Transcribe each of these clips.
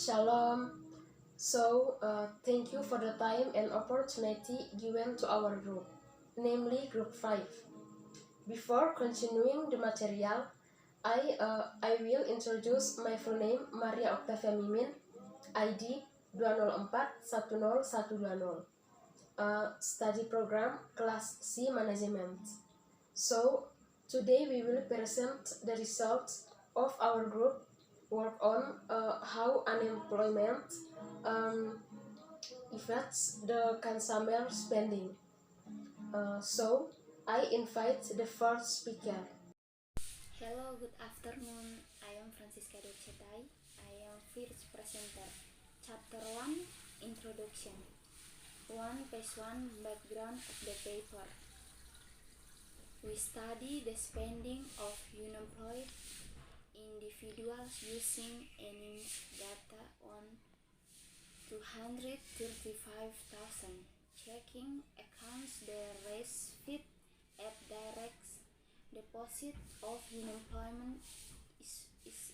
Shalom. Thank you for the time and opportunity given to our group, namely Group 5. Before continuing the material, I will introduce my full name, Maria Octavia Mimin, ID 2041010, study program Class C Management. So, today we will present the results of our group work on how unemployment um, affects the consumer spending. I invite the first speaker. Hello, good afternoon. I am Francisca Docetai. I am first presenter. Chapter 1, Introduction. 1, Page 1, Background of the paper. We study the spending of unemployed individuals using earnings data on 235,000 checking accounts, the receipt at direct deposit of unemployment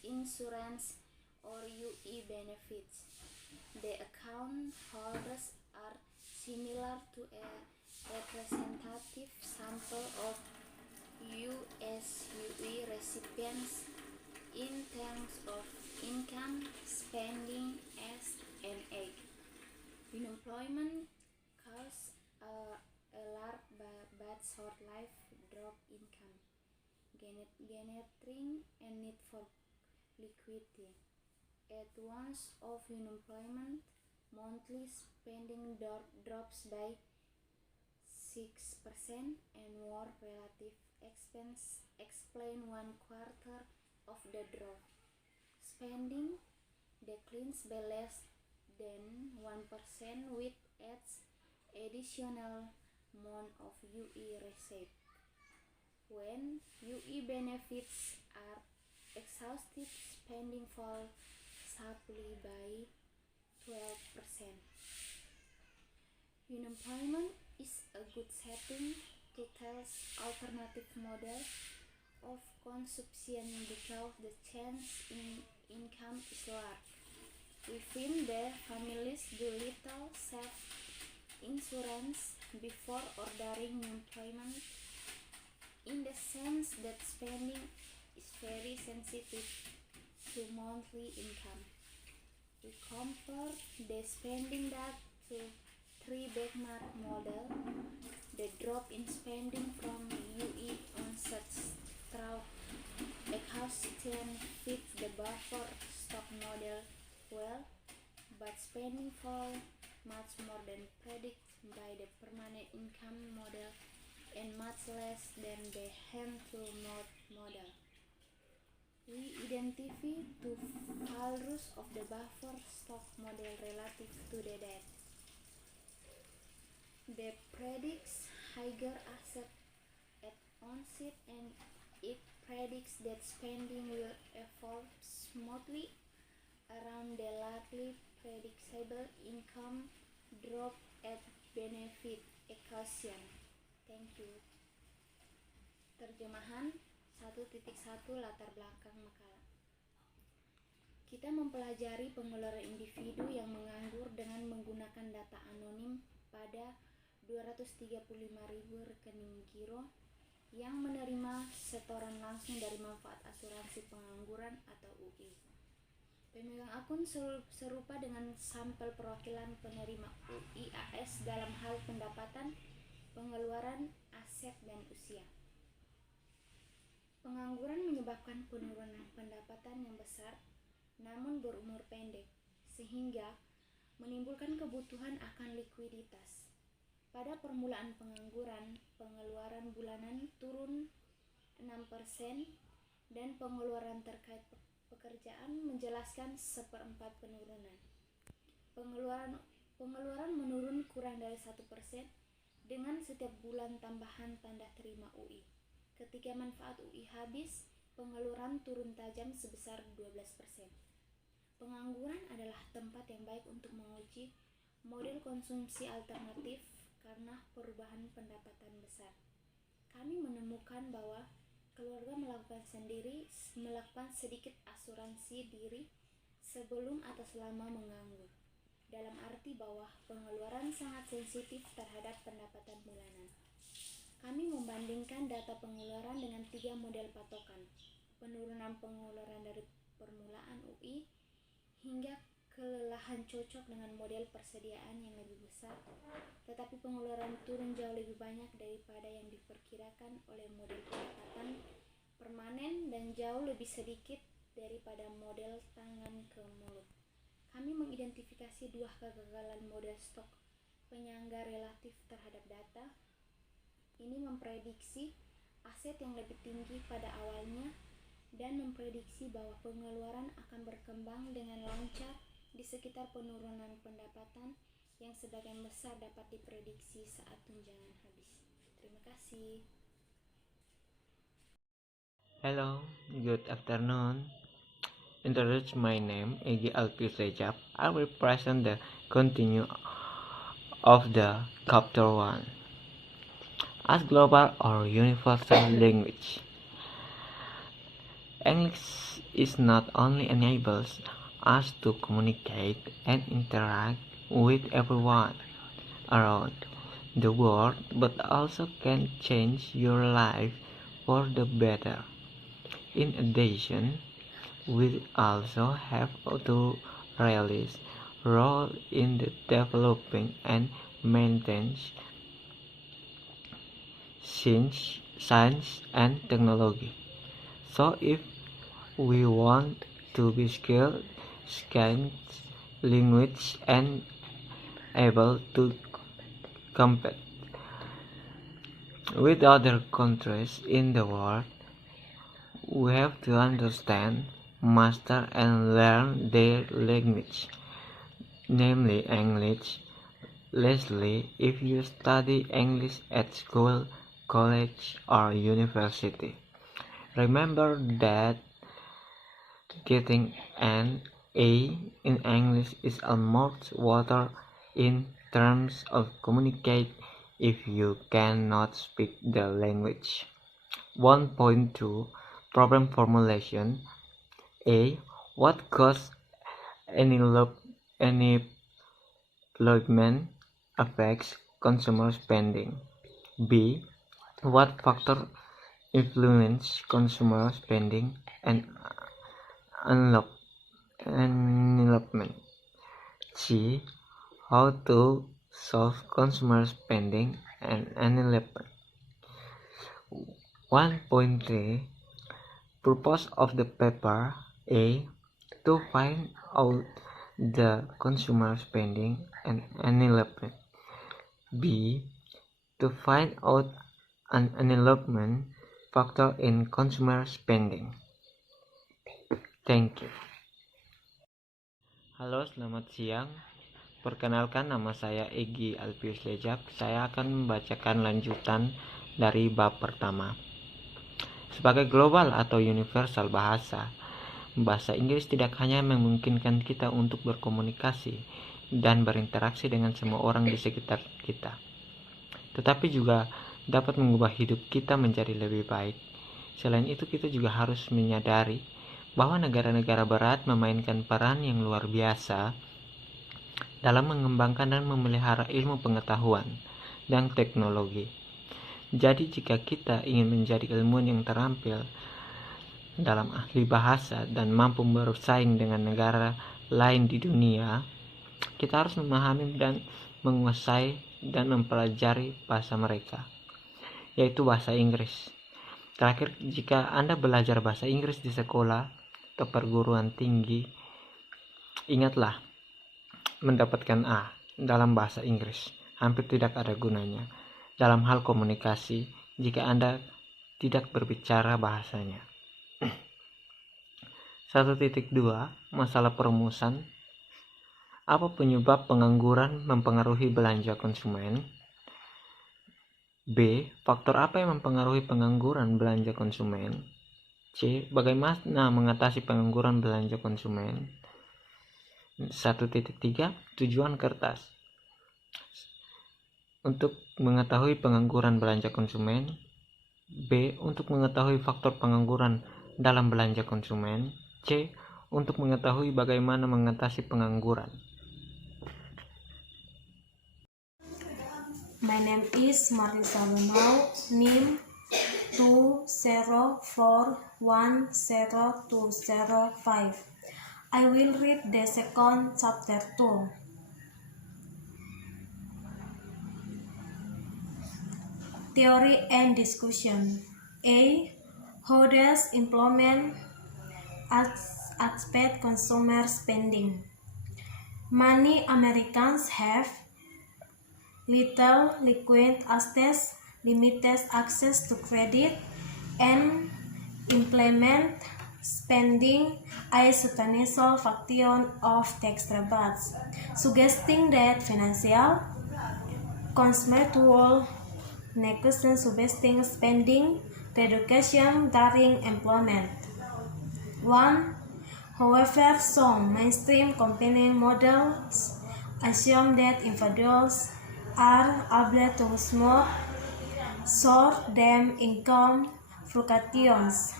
insurance or UE benefits. The account holders are similar to a representative sample of US UE recipients in terms of income, spending, S&A. Unemployment causes a large but short-lived drop income, generating a need for liquidity. At once of unemployment, monthly spending drops by 6% and more relative expense explain 1/4 of the drop. Spending declines by less than 1% with each additional month of UE receipt. When UE benefits are exhausted, spending falls sharply by 12%. Unemployment is a good setting to test alternative models of consumption because the change in income is large. Within the families do little self-insurance before ordering employment, in the sense that spending is very sensitive to monthly income. We compare the spending data to 3 benchmark model. The drop in spending from UE onset through exhaustion fits the buffer stock model well, but spending fall much more than predicted by the permanent income model and much less than the hand-to-mouth model. We identify two values of the buffer stock model relative to the data. The predicts higher asset at onset and it predicts that spending will evolve smoothly around the likely predictable income drop at benefit exhaustion. Thank you. Terjemahan 1.1 latar belakang makalah. Kita mempelajari pengeluaran individu yang menganggur dengan menggunakan data anonim pada 235.000 rekening giro yang menerima setoran langsung dari manfaat asuransi pengangguran atau UI. Pemegang akun serupa dengan sampel perwakilan penerima UI AS dalam hal pendapatan, pengeluaran, aset, dan usia. Pengangguran menyebabkan penurunan pendapatan yang besar namun berumur pendek, sehingga menimbulkan kebutuhan akan likuiditas. Pada permulaan pengangguran, pengeluaran bulanan turun 6% dan pengeluaran terkait pekerjaan menjelaskan 1/4 penurunan. Pengeluaran menurun kurang dari 1% dengan setiap bulan tambahan tanda terima UI. Ketika manfaat UI habis, pengeluaran turun tajam sebesar 12%. Pengangguran adalah tempat yang baik untuk menguji model konsumsi alternatif karena perubahan pendapatan besar. Kami menemukan bahwa keluarga melakukan sedikit asuransi diri sebelum atau selama menganggur, dalam arti bahwa pengeluaran sangat sensitif terhadap pendapatan bulanan. Kami membandingkan data pengeluaran dengan 3 model patokan: penurunan pengeluaran dari permulaan UI hingga kelelahan cocok dengan model persediaan yang lebih besar, tetapi pengeluaran turun jauh lebih banyak daripada yang diperkirakan oleh model pendapatan permanen dan jauh lebih sedikit daripada model tangan ke mulut. Kami mengidentifikasi 2 kegagalan model stok penyangga relatif terhadap data. Ini memprediksi aset yang lebih tinggi pada awalnya dan memprediksi bahwa pengeluaran akan berkembang dengan lancar di sekitar penurunan pendapatan yang sebagian besar dapat diprediksi saat tunjangan habis. Terima kasih. Hello, good afternoon. Introduce my name, Egy Alpius Rejab. I will present the continue of the chapter 1. As global or universal language, English is not only enables us to communicate and interact with everyone around the world, but also can change your life for the better. In addition, we also have to realize role in the developing and maintenance science and technology. So if we want to be skilled language and able to compete with other countries in the world, we have to understand, master and learn their language, namely English. Lastly, if you study English at school, college or university, remember that getting an A in English is almost water in terms of communicate if you cannot speak the language. 1.2 Problem formulation. A. What causes unemployment affects consumer spending? B. What factor influence consumer spending and unemployment? C. How to solve consumer spending and unemployment? 1.3 Purpose of the paper. A. To find out the consumer spending and unemployment. B. To find out an unemployment factor in consumer spending. Thank you. Halo, selamat siang. Perkenalkan, nama saya Egy Alpius Rejab. Saya akan membacakan lanjutan dari bab pertama. Sebagai global atau universal bahasa Inggris tidak hanya memungkinkan kita untuk berkomunikasi dan berinteraksi dengan semua orang di sekitar kita, tetapi juga dapat mengubah hidup kita menjadi lebih baik. Selain itu, kita juga harus menyadari bahwa negara-negara barat memainkan peran yang luar biasa dalam mengembangkan dan memelihara ilmu pengetahuan dan teknologi. Jadi jika kita ingin menjadi ilmuwan yang terampil dalam ahli bahasa dan mampu bersaing dengan negara lain di dunia, kita harus memahami dan menguasai dan mempelajari bahasa mereka, yaitu bahasa Inggris. Terakhir, jika Anda belajar bahasa Inggris di sekolah atau perguruan tinggi, ingatlah, mendapatkan A dalam bahasa Inggris hampir tidak ada gunanya dalam hal komunikasi jika Anda tidak berbicara bahasanya. 1.2 Masalah perumusan. Apa penyebab pengangguran mempengaruhi belanja konsumen? B. Faktor apa yang mempengaruhi pengangguran belanja konsumen? C. Bagaimana mengatasi pengangguran belanja konsumen? 1.3 Tujuan kertas. Untuk mengetahui pengangguran belanja konsumen. B. Untuk mengetahui faktor pengangguran dalam belanja konsumen. C. untuk mengetahui bagaimana mengatasi pengangguran. My name is Marisa Lumau, NIM 204102005. I will read the second chapter 2. Theory and discussion. A. How does employment affect consumer spending? Many Americans have little liquid assets, limited access to credit, and employment spending a substantial fraction of tax rebates, suggesting that financial consumers negotiate subsisting spending reduction during employment. 1. However, some mainstream company models assume that individuals are able to smooth short-term income fluctuations.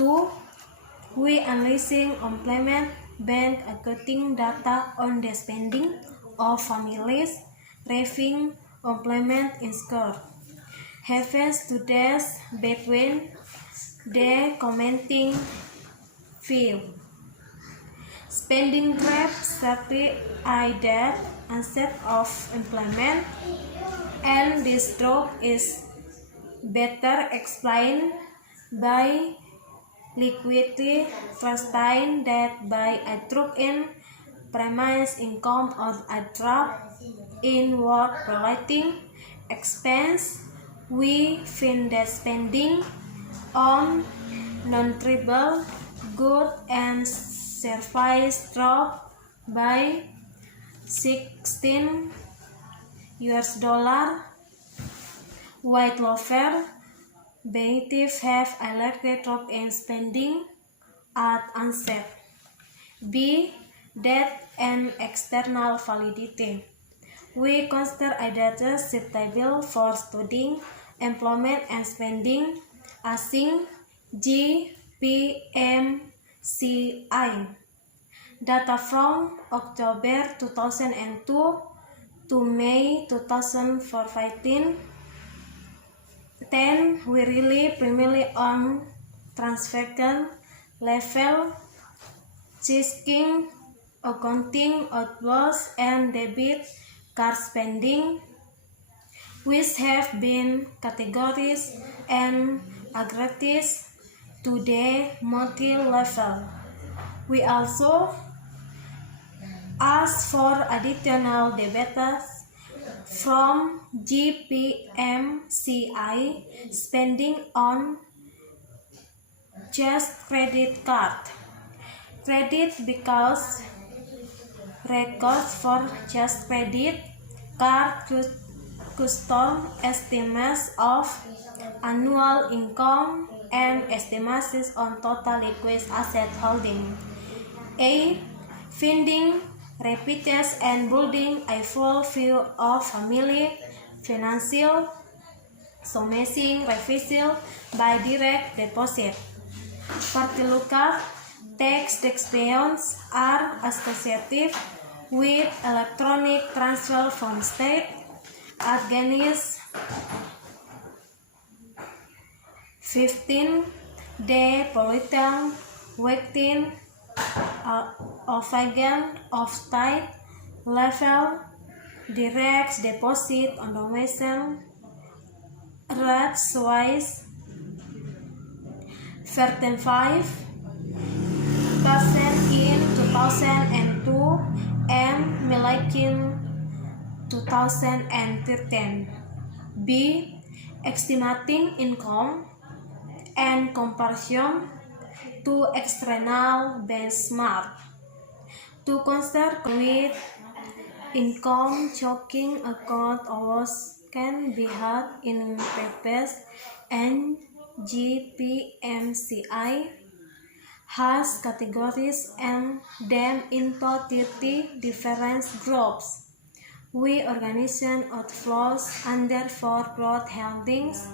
2. We analyzing employment bank accounting data on the spending of families receiving employment insurance. Have studies between the commenting view. Spending grabs certainly that onset of employment, and this drop is better explained by liquidity constraint that by a drop in premise income or a drop in work-related expense. We find that spending on non-tribal goods and services dropped by $16, white loafer benefits have a larger drop in spending at onset. B. Debt and external validity. We consider data suitable for studying employment and spending using GPMCI. Data from October 2002 to May 2014 we rely primarily on transaction level, checking, accounting outflows, and debit card spending, which have been categorized and aggregated to the monthly level. We also ask for additional data from GPMCI spending on just credit card. Credit because records for just credit card custom estimates of annual income and estimates on total liquid asset holding. A. Finding repeats and building a full view of family financial summation revision by direct deposit. Particular tax deductions are associated with electronic transfer from state against 15. The political within of state level direct deposit on donation rates wise 35% in 2002 and making 2013. B. Estimating income and comparison to external benchmark. To consider with income checking account hours can be held in PPS and GPMCI has categories and them into 30 different groups. We organize outflows under 4 broad headings: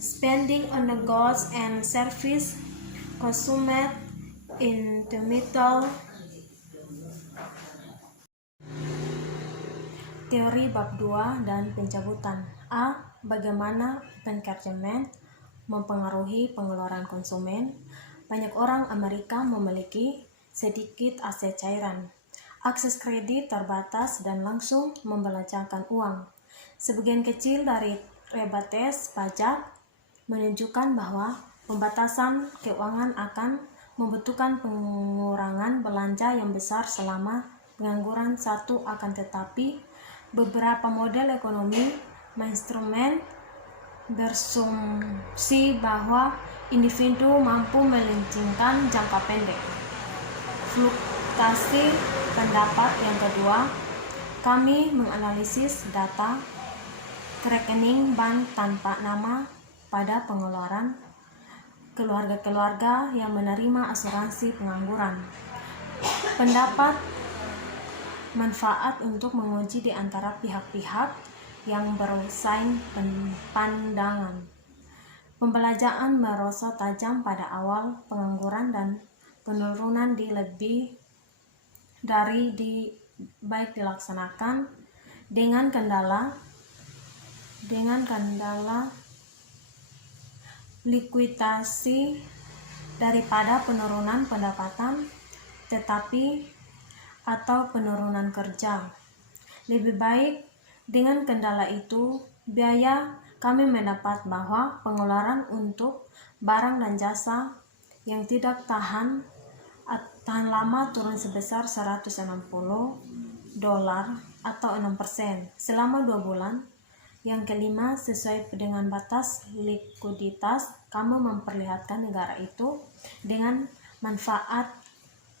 spending on the goods and services consumed In the middle, teori bab 2 dan pencabutan. A. Bagaimana encouragement mempengaruhi pengeluaran konsumen. Banyak orang Amerika memiliki sedikit aset cairan, akses kredit terbatas, dan langsung membelanjakan uang. Sebagian kecil dari rebates pajak menunjukkan bahwa pembatasan keuangan akan membutuhkan pengurangan belanja yang besar selama pengangguran satu. Akan tetapi, beberapa model ekonomi mainstream berasumsi bahwa individu mampu melencengkan jangka pendek. Fluktuasi pendapat yang kedua, kami menganalisis data rekening bank tanpa nama pada pengeluaran keluarga-keluarga yang menerima asuransi pengangguran. Pendapat manfaat untuk menguji di antara pihak-pihak yang bersaing pandangan. Pembelajaran merosot tajam pada awal pengangguran dan penurunan di lebih dari baik dilaksanakan dengan kendala likuidasi daripada penurunan pendapatan tetapi atau penurunan kerja. Lebih baik dengan kendala itu, biaya kami mendapat bahwa pengeluaran untuk barang dan jasa yang tidak tahan lama turun sebesar $160 atau 6% selama 2 bulan. Yang kelima, sesuai dengan batas likuiditas, kami memperlihatkan negara itu dengan manfaat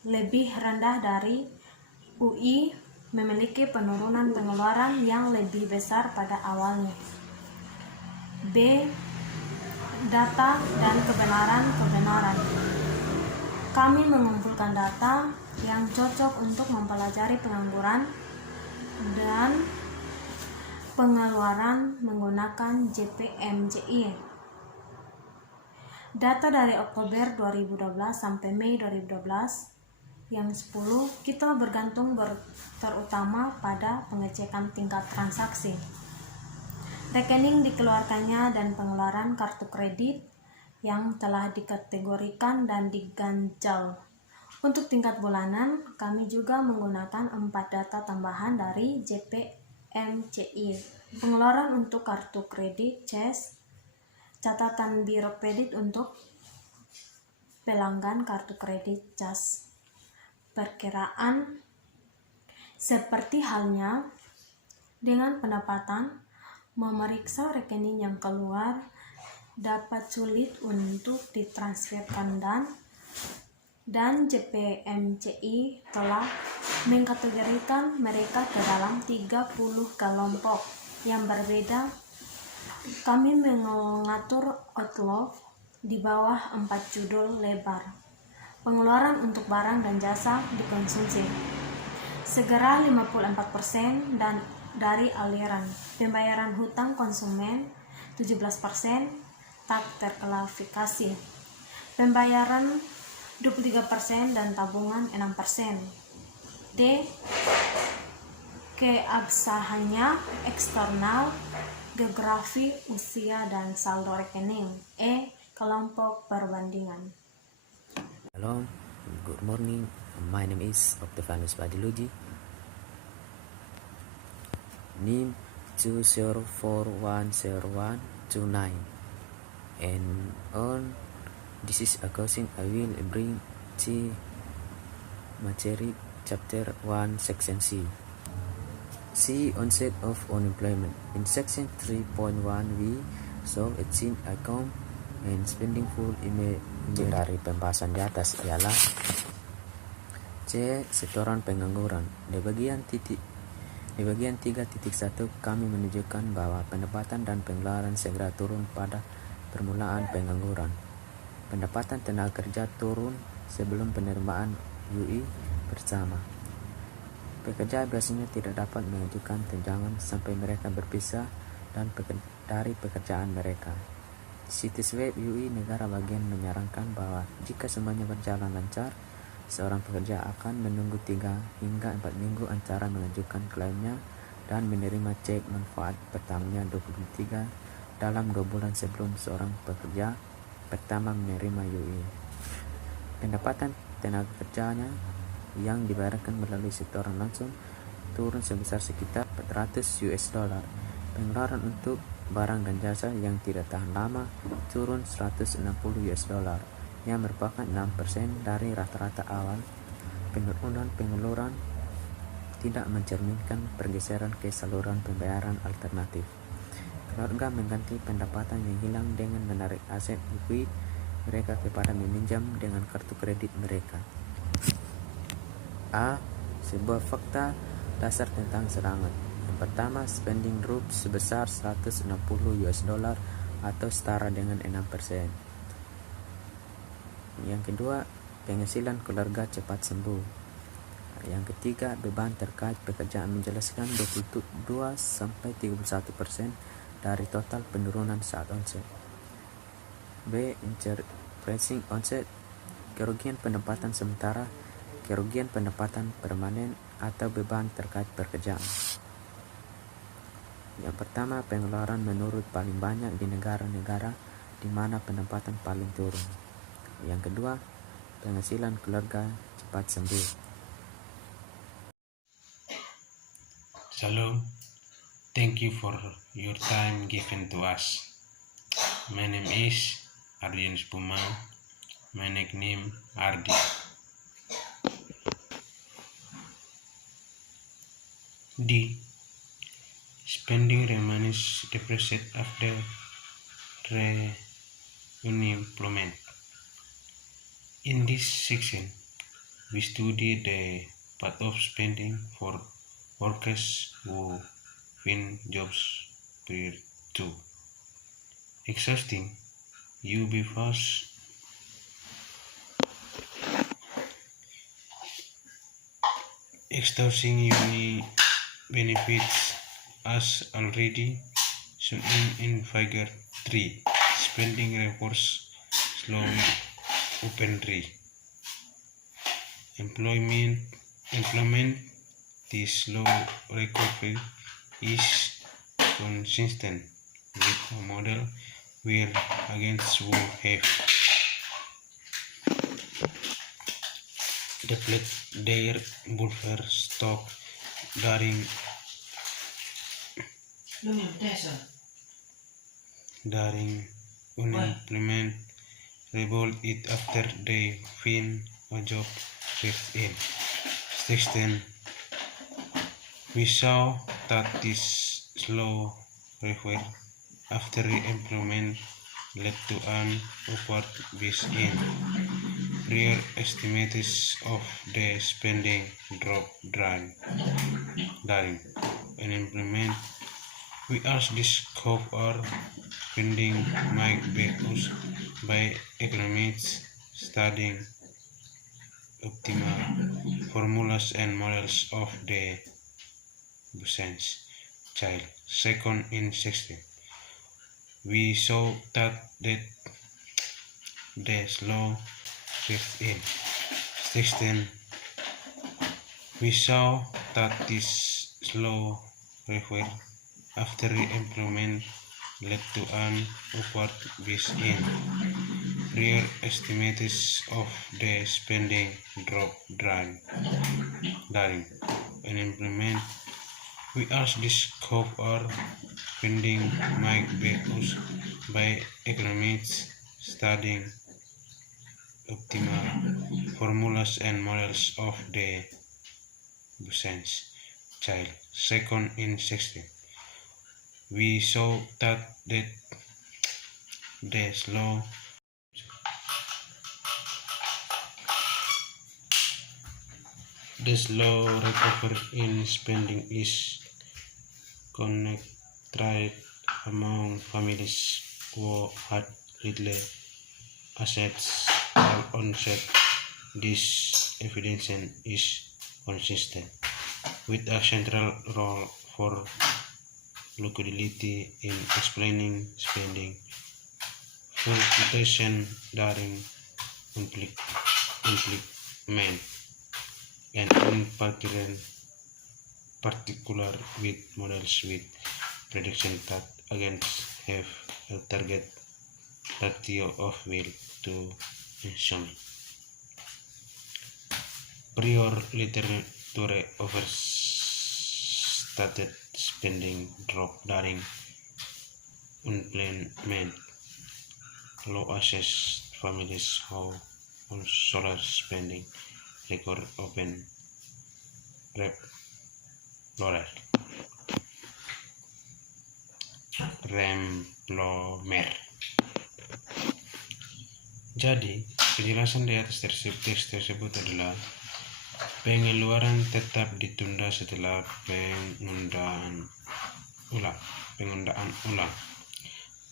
lebih rendah dari UI memiliki penurunan pengeluaran yang lebih besar pada awalnya. B. Data dan kebenaran. Kami mengumpulkan data yang cocok untuk mempelajari pengangguran dan pengeluaran menggunakan JPMJI. Data dari Oktober 2012 sampai Mei 2012 yang 10, kita bergantung terutama pada pengecekan tingkat transaksi, rekening dikeluarkannya, dan pengeluaran kartu kredit yang telah dikategorikan dan diganjal. Untuk tingkat bulanan, kami juga menggunakan 4 data tambahan dari JPMCI. Pengeluaran untuk kartu kredit CAS, catatan biro kredit untuk pelanggan kartu kredit CAS. Perkiraan seperti halnya dengan pendapatan, memeriksa rekening yang keluar dapat sulit untuk ditransferkan dan JPMCI telah mengkategorikan mereka ke dalam 30 kelompok yang berbeda. Kami mengatur outlook di bawah 4 judul lebar. Pengeluaran untuk barang dan jasa dikonsumsi. Segera 54% dan dari aliran. Pembayaran hutang konsumen 17%, tak terklasifikasi. Pembayaran 23% dan tabungan 6%. D. Keabsahannya eksternal, geografi, usia, dan saldo rekening. E. Kelompok perbandingan. Hello, good morning. My name is Octavianus Badiluji. NIM 204100129. And on this is a question I will bring to Materi chapter 1 section C. C. Onset of unemployment. In section 3.1 we saw a change account and spending full dari pembahasan di atas ialah C. Setoran pengangguran. Di bagian 3.1 kami menunjukkan bahwa pendapatan dan pengeluaran segera turun pada permulaan pengangguran. Pendapatan tenaga kerja turun sebelum penerimaan UI bersama. Pekerja biasanya tidak dapat mengajukan tunjangan sampai mereka berpisah dari pekerjaan mereka. Situs web UI negara bagian menyarankan bahwa jika semuanya berjalan lancar, seorang pekerja akan menunggu 3 hingga 4 minggu antara mengajukan klaimnya dan menerima cek manfaat pertamanya 23 dalam 2 bulan sebelum seorang pekerja pertama menerima UI. Pendapatan tenaga kerjanya yang dibayarkan melalui setoran langsung turun sebesar sekitar 400 US dollar. Pengeluaran untuk barang dan jasa yang tidak tahan lama turun 160 US dollar, yang merupakan 6% dari rata-rata awal. Penurunan pengeluaran tidak mencerminkan pergeseran ke saluran pembayaran alternatif. Keluarga mengganti pendapatan yang hilang dengan menarik aset likuid mereka kepada meminjam dengan kartu kredit mereka. A. Sebuah fakta dasar tentang serangan. Yang pertama, spending drop sebesar 160 US dollar atau setara dengan 6%. Yang kedua, penghasilan keluarga cepat sembuh. Yang ketiga, beban terkait pekerjaan menjelaskan 22-31% dari total penurunan saat onset. B. Increasing onset, kerugian pendapatan sementara, kerugian pendapatan permanen, atau beban terkait pekerjaan. Yang pertama, pengeluaran menurut paling banyak di negara-negara di mana pendapatan paling turun. Yang kedua, penghasilan keluarga cepat sembuh. Shalom, thank you for your time given to us. My name is Ardian Spuma. My nickname Ardi. D. Spending remains depressed after unemployment. In this section, we study the path of spending for workers who find jobs prior to exhausting UB fast exhausting uni benefits as already shown in figure 3. Spending reports slow open 3. Employment the slow recovery is consistent with a model where agents who have depleted their buffer stock during unemployment revolt it after they find a job first in 16. We saw that this slow recovery after employment led to an upward base in prior estimates of the spending drop during unemployment. We also discovered spending might be caused by economists studying optimal formulas and models of the Business child. Second in 16. We saw that the slow shift in 16. We saw that this slow recovery after employment led to an upward base in prior estimates of the spending drop during unemployment. We also discovered spending might be caused by economists studying optimal formulas and models of the Business child. Second in 16. We saw that the slow recovery in spending is connected among families who had little assets at onset. This evidence is consistent with a central role for liquidity in explaining spending multiplication daring implement, and in particular with models with prediction that against have a target ratio of will to instrument. Prior literature overstated spending drop daring implement low access families how on solar spending record open Remplomer. Jadi, penjelasan di atas teks tersebut adalah pengeluaran tetap ditunda setelah pengundaan ulang.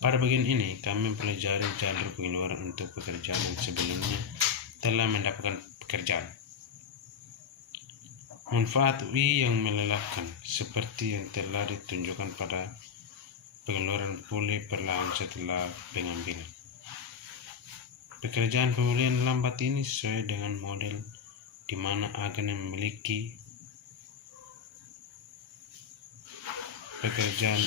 Pada bagian ini, kami mempelajari jalur pengeluaran untuk pekerjaan yang sebelumnya telah mendapatkan pekerjaan. Manfaat UI yang melelahkan, seperti yang telah ditunjukkan pada pengeluaran pulih perlahan setelah pengambilan. Pekerjaan pemulihan lambat ini sesuai dengan model di mana agen yang memiliki pekerjaan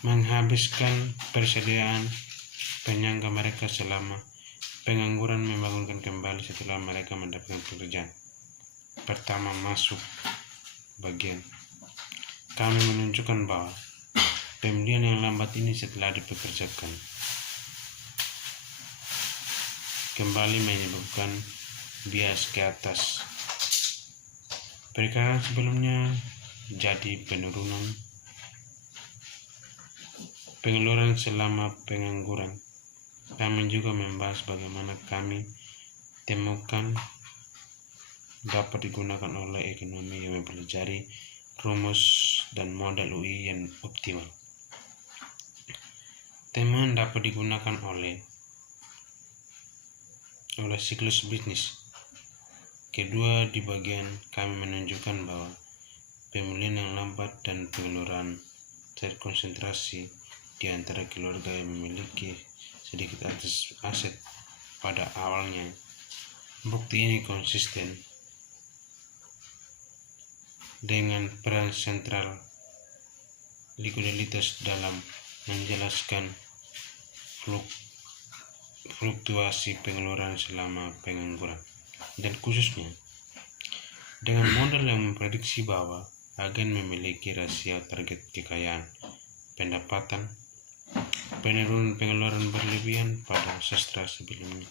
menghabiskan persediaan penyangga mereka selama pengangguran membangunkan kembali setelah mereka mendapatkan pekerjaan. Pertama masuk bagian. Kami menunjukkan bahwa pemulihan yang lambat ini setelah dipekerjakan kembali menyebabkan bias ke atas. Perkiraan sebelumnya jadi penurunan pengeluaran selama pengangguran. Kami juga membahas bagaimana kami temukan dapat digunakan oleh ekonomi yang mempelajari rumus dan model UI yang optimal. Temuan dapat digunakan oleh siklus bisnis. Kedua, di bagian kami menunjukkan bahwa pemulihan yang lambat dan pengeluaran terkonsentrasi di antara keluarga yang memiliki sedikit aset pada awalnya. Bukti ini konsisten dengan peran sentral likuiditas dalam menjelaskan fluktuasi pengeluaran selama pengangguran, dan khususnya dengan model yang memprediksi bahwa agen memiliki rasio target kekayaan, pendapatan, penurunan pengeluaran berlebihan pada sastra sebelumnya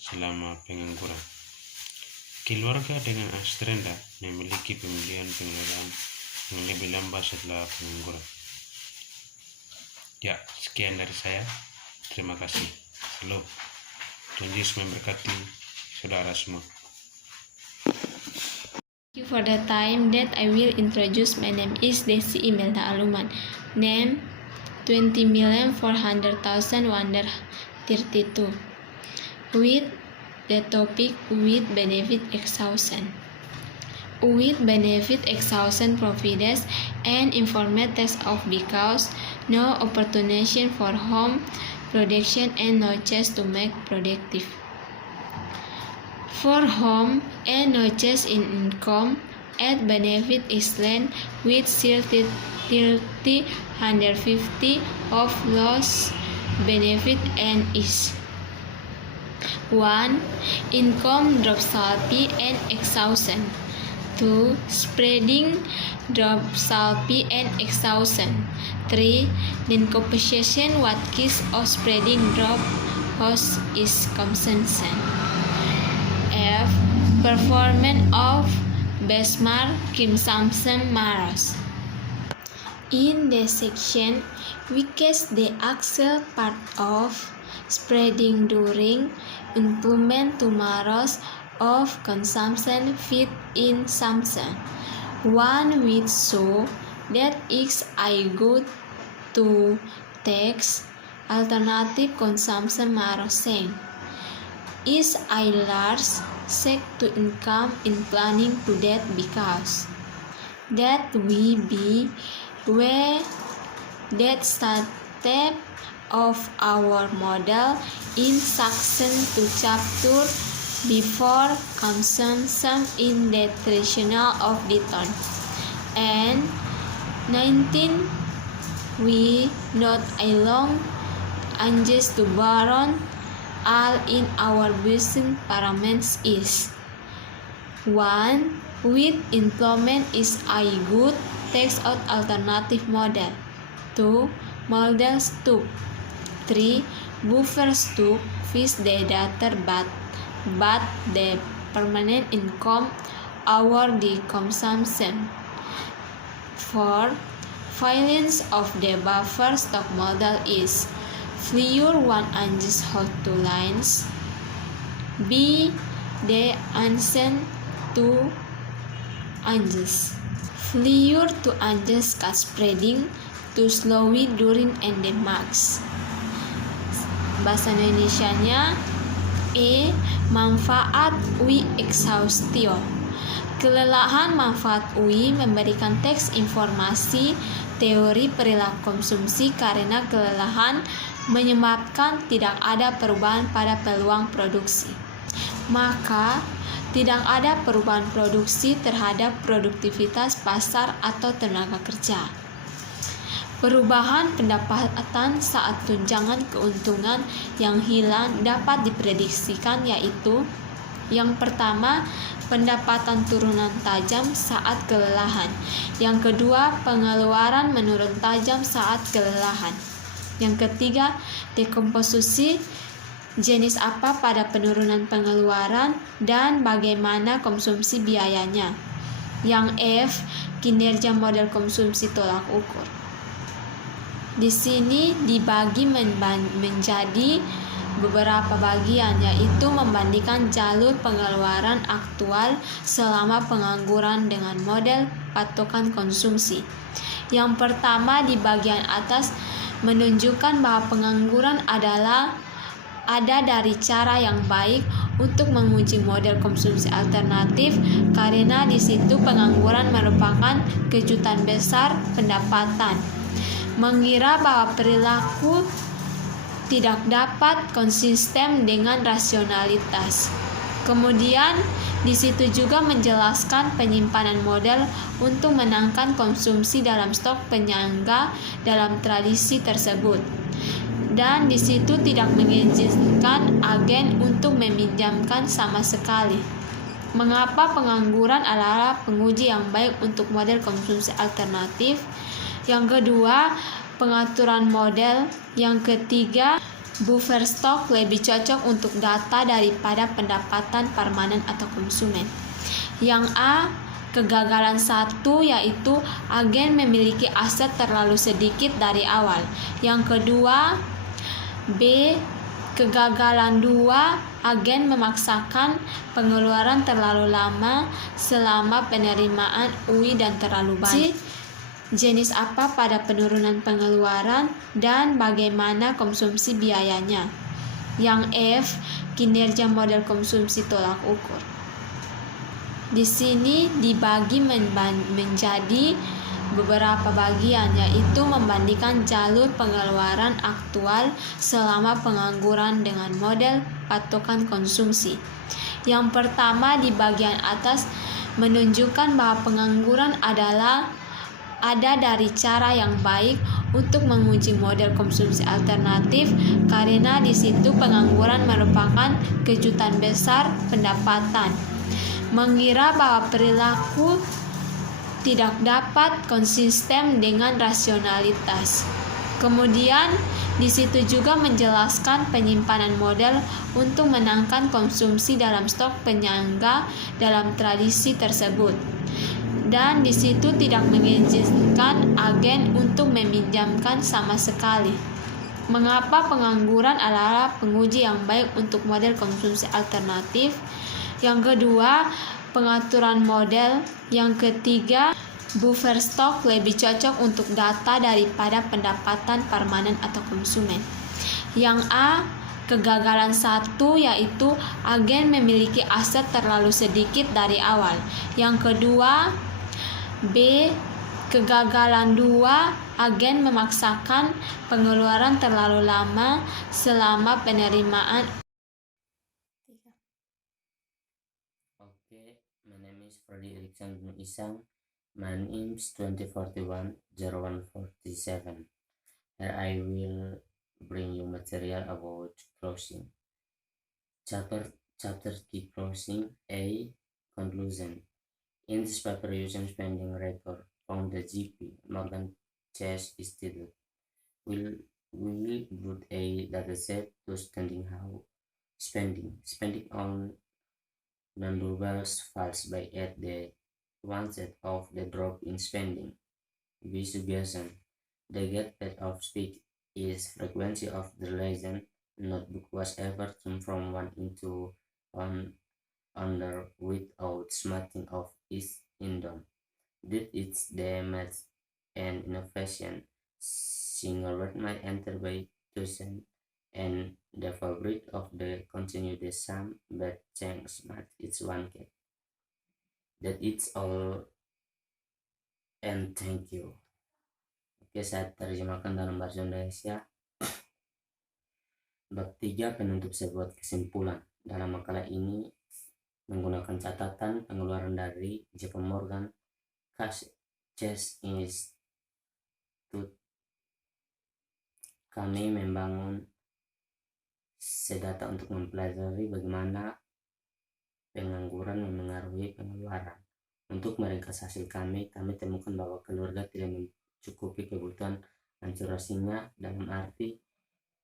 selama pengangguran. Keluarga dengan aset rendah memiliki pemulihan pengeluaran yang lebih lambat setelah pengangguran. Ya, sekian dari saya. Terima kasih. Salam. Tuhan Yesus memberkati saudara semua. Thank you for the time that I will introduce. My name is Desi Imelda Aluman. Name 20,400,132. With the topic with benefit exhaustion. With benefit exhaustion provides an informed test of because no opportunity for home production and no chance to make productive. For home and no chance in income at benefit is land with 30/150 of loss benefit and is 1. Income drop salary and exhaustion. 2. Spreading drop salary and exhaustion. 3. Then compensation what case of spreading drop cost is compensation. F. Performance of benchmark consumption matters. In this section, we case the actual part of spreading during implement tomorrow's of consumption fit in assumption. One will show that if I go to tax alternative consumption saying is I large set to income in planning to that because that we be where that step of our model in section 2 chapter before consumption in the traditional of the term. And 19 we not along unjust to baron all in our business parameters is 1. With employment is a good text out alternative model. 2. Model stock. 3. Buffer stock fits the data but the permanent income over the consumption. 4. Violence of the buffer stock model is failure 1 unjust hold 2 lines. B. The answer to unjust. Failure to unjust cash spreading too slowly during endemics. Bahasa Indonesianya E. Manfaat UI exhaustion. Kelelahan manfaat UI memberikan teks informasi teori perilaku konsumsi karena kelelahan menyebabkan tidak ada perubahan pada peluang produksi. Maka tidak ada perubahan produksi terhadap produktivitas pasar atau tenaga kerja. Perubahan pendapatan saat tunjangan keuntungan yang hilang dapat diprediksikan, yaitu yang pertama, pendapatan turunan tajam saat kelelahan. Yang kedua, pengeluaran menurun tajam saat kelelahan. Yang ketiga, dekomposisi jenis apa pada penurunan pengeluaran dan bagaimana konsumsi biayanya. Yang F, kinerja model konsumsi tolak ukur. Di sini dibagi menjadi beberapa bagian, yaitu membandingkan jalur pengeluaran aktual selama pengangguran dengan model patokan konsumsi. Yang pertama di bagian atas menunjukkan bahwa pengangguran adalah ada dari cara yang baik untuk menguji model konsumsi alternatif karena di situ pengangguran merupakan kejutan besar pendapatan. Mengira bahwa perilaku tidak dapat konsisten dengan rasionalitas. Kemudian di situ juga menjelaskan penyimpanan model untuk menangkan konsumsi dalam stok penyangga dalam tradisi tersebut. Dan di situ tidak mengizinkan agen untuk meminjamkan sama sekali. Mengapa pengangguran adalah penguji yang baik untuk model konsumsi alternatif? Yang kedua, pengaturan model. Yang ketiga, buffer stock lebih cocok untuk data daripada pendapatan permanen atau konsumen. Yang A, kegagalan 1 yaitu agen memiliki aset terlalu sedikit dari awal. Yang kedua, B, kegagalan 2, agen memaksakan pengeluaran terlalu lama selama penerimaan UI dan terlalu banyak. Jenis apa pada penurunan pengeluaran dan bagaimana konsumsi biayanya. Yang F, kinerja model konsumsi tolak ukur. Di sini dibagi menjadi beberapa bagian, yaitu membandingkan jalur pengeluaran aktual selama pengangguran dengan model patokan konsumsi. Yang pertama di bagian atas menunjukkan bahwa pengangguran adalah ada dari cara yang baik untuk menguji model konsumsi alternatif karena di situ pengangguran merupakan kejutan besar pendapatan. Mengira bahwa perilaku tidak dapat konsisten dengan rasionalitas. Kemudian di situ juga menjelaskan penyimpanan model untuk menangkan konsumsi dalam stok penyangga dalam tradisi tersebut. Dan di situ tidak mengizinkan agen untuk meminjamkan sama sekali. Mengapa pengangguran adalah penguji yang baik untuk model konsumsi alternatif? Yang kedua, pengaturan model. Yang ketiga, buffer stock lebih cocok untuk data daripada pendapatan permanen atau konsumen. Yang A, kegagalan 1 yaitu agen memiliki aset terlalu sedikit dari awal. Yang kedua, B, Kegagalan 2, agen memaksakan pengeluaran terlalu lama selama penerimaan. Okay, my name is Freddy Erikson bin Isang. My name is 2041-0147. Here I will bring you material about closing. Chapter key closing. A. Conclusion. In this paper, using spending record from the GP Morgan Chase Institute, we will build a dataset to spending on non-durable files by at the onset of the drop in spending. B. Suggestion. The get rate of speed is frequency of the legend notebook was ever turned from one into one under without smashing of its indom. Did its damage and innovation single word might enter by dozen and the fabric of the continue the sum but change much it's one cat. That it's all and thank you. Oke, saya terjemahkan dalam bahasa Indonesia. Bab 3 penutup sebuah kesimpulan. Dalam makalah ini menggunakan catatan pengeluaran dari JP Morgan Chase Institute. Kami membangun sedata untuk mempelajari bagaimana pengangguran memengaruhi pengeluaran. Untuk meringkas hasil kami temukan bahwa keluarga tidak mencukupi kebutuhan mensurasinya, dalam arti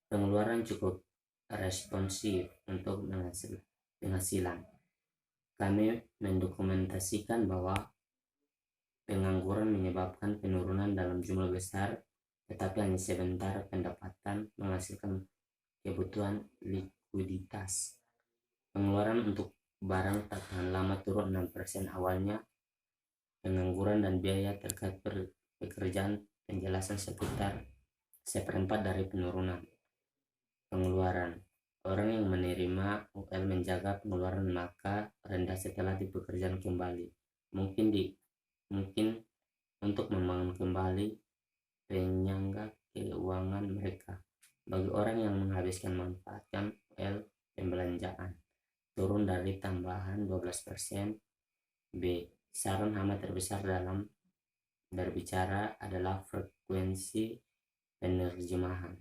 pengeluaran cukup responsif untuk penghasilan. Kami mendokumentasikan bahwa pengangguran menyebabkan penurunan dalam jumlah besar, tetapi hanya sebentar pendapatan menghasilkan kebutuhan likuiditas. Pengeluaran untuk barang tak tahan lama turun 6% awalnya. Pengangguran dan biaya terkait pekerjaan penjelasan sekitar 1/4 dari penurunan pengeluaran. Orang yang menerima UL menjaga pengeluaran maka rendah setelah dipekerjakan kembali. Mungkin untuk membangun kembali penyangga keuangan mereka. Bagi orang yang menghabiskan manfaatkan UL pembelanjaan turun dari tambahan 12%. B. Saran hama terbesar dalam berbicara adalah frekuensi penerjemahan.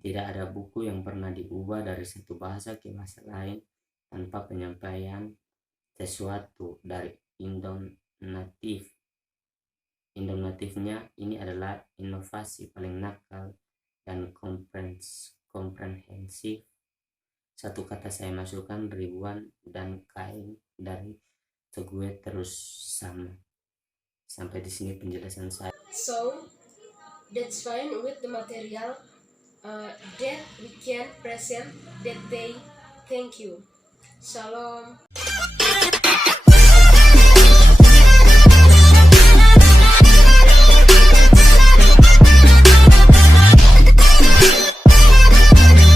Tidak ada buku yang pernah diubah dari satu bahasa ke bahasa lain tanpa penyampaian sesuatu dari indom natifnya. Ini adalah inovasi paling nakal dan komprehensif. Satu kata saya masukkan ribuan dan kain dari gue terus sama. Sampai di sini penjelasan saya. So that's fine with the material that we can present that day. Thank you. Shalom.